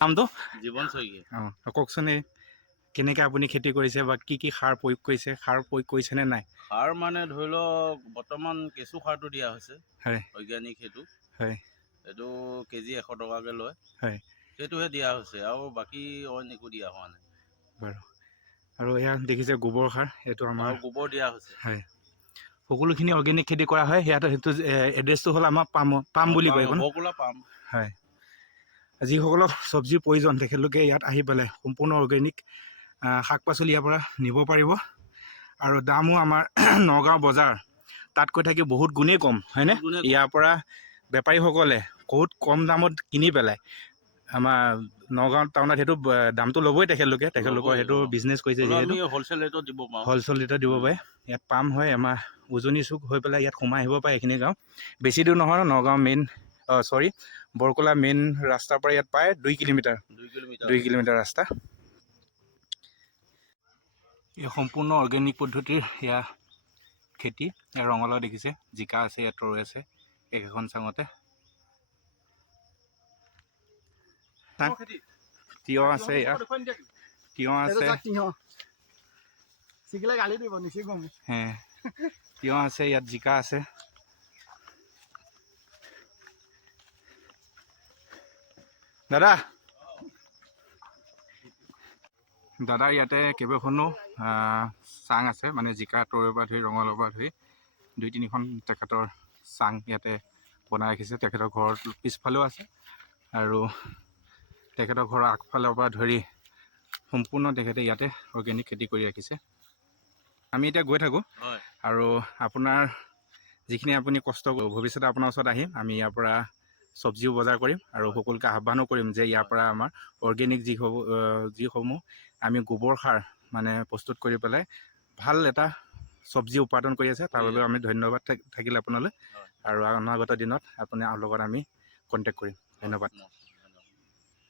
নামটো জীৱন শইকীয়া। কওকচোন কেনেকৈ আপুনি খেতি কৰিছে বা কি সাৰ প্ৰয়োগ কৰিছে, সাৰ প্ৰয়োগ কৰিছেনে নাই? সাৰ মানে ধৰি লওক বৰ্তমান কেঁচু সাৰটো দিয়া হৈছে। হয় অৰ্গেনিক সেইটো। হয় এইটো কেজি 100 টকাকৈ লয়। হয় সেইটোহে দিয়া হৈছে আৰু বাকী অইন একো দিয়া হোৱা নাই বাৰু। আৰু এয়া দেখিছে গোবৰ সাৰ, এইটো আমাৰ আৰু গোবৰ দিয়া হৈছে। হয় সকলোখিনি অৰ্গেনিক খেতি কৰা হয়। সেইটো এড্ৰেছটো হ'ল আমাৰ পাম বুলি কয় এইখন। বৰকোলা পাম। হয়, যিসকলক চব্জিৰ প্ৰয়োজন তেখেতলোকে ইয়াত আহি পেলাই সম্পূৰ্ণ অৰ্গেনিক শাক পাচলি ইয়াৰ পৰা নিব পাৰিব। আৰু দামো আমাৰ নগাঁও বজাৰ তাতকৈ থাকি বহুত গুণেই কম, হয়নে? ইয়াৰ পৰা বেপাৰীসকলে বহুত কম দামত কিনি পেলাই আমাৰ নগাঁও টাউনত সেইটো দামটো ল'বই তেখেতলোকৰ সেইটো বিজনেছ কৰিছে যিহেতু আমি হ'লচেল ৰেটত দিব পাৰোঁ। হ'লচেল ৰেটত দিব পাৰে। ইয়াত পাম হয় আমাৰ উজনি চুক হৈ পেলাই ইয়াত সোমাই আহিব পাৰে। এইখিনি গাঁও বেছি দূৰ নহয়, নগাঁও মেইন বৰকোলা মেইন ৰাস্তাৰ পৰা ইয়াত প্ৰায় 2 কিলোমিটাৰ 2 কিলোমিটাৰ ৰাস্তা। এই সম্পূৰ্ণ অৰ্গেনিক পদ্ধতিৰ এয়া খেতি। ৰঙালাও দেখিছে, জিকা আছে, ইয়াত ৰৈ আছে একেখন চাঙতে। তিয়হ আছে, ইয়াত তিয়হ আছে, তিয়হ আছে, ইয়াত জিকা আছে। দাদা ইয়াতে কেইবাখনো চাং আছে, মানে জিকা তৰৈৰ পৰা ধৰি ৰঙালাওৰ পৰা ধৰি 2-3খন তেখেতৰ চাং ইয়াতে বনাই ৰাখিছে। তেখেতৰ ঘৰৰ পিছফালেও আছে আৰু তেখেতৰ ঘৰৰ আগফালৰ পৰা ধৰি সম্পূৰ্ণ তেখেতে ইয়াতে অৰ্গেনিক খেতি কৰি ৰাখিছে। আমি এতিয়া গৈ থাকোঁ আৰু আপোনাৰ যিখিনি আপুনি কষ্ট কৰিব, ভৱিষ্যতে আপোনাৰ ওচৰত আহিম। আমি ইয়াৰ পৰা চব্জিও বজাৰ কৰিম আৰু সকলোকে আহ্বানো কৰিম যে ইয়াৰ পৰা আমাৰ অৰ্গেনিক যিসমূহ আমি গোবৰ সাৰ মানে প্ৰস্তুত কৰি পেলাই ভাল এটা চব্জি উৎপাদন কৰি আছে, তাৰ বাবে আমি ধন্যবাদ থাকিলে আপোনালৈ। আৰু অনাগত দিনত আপোনাৰ লগত আমি কণ্টেক্ট কৰিম। ধন্যবাদ।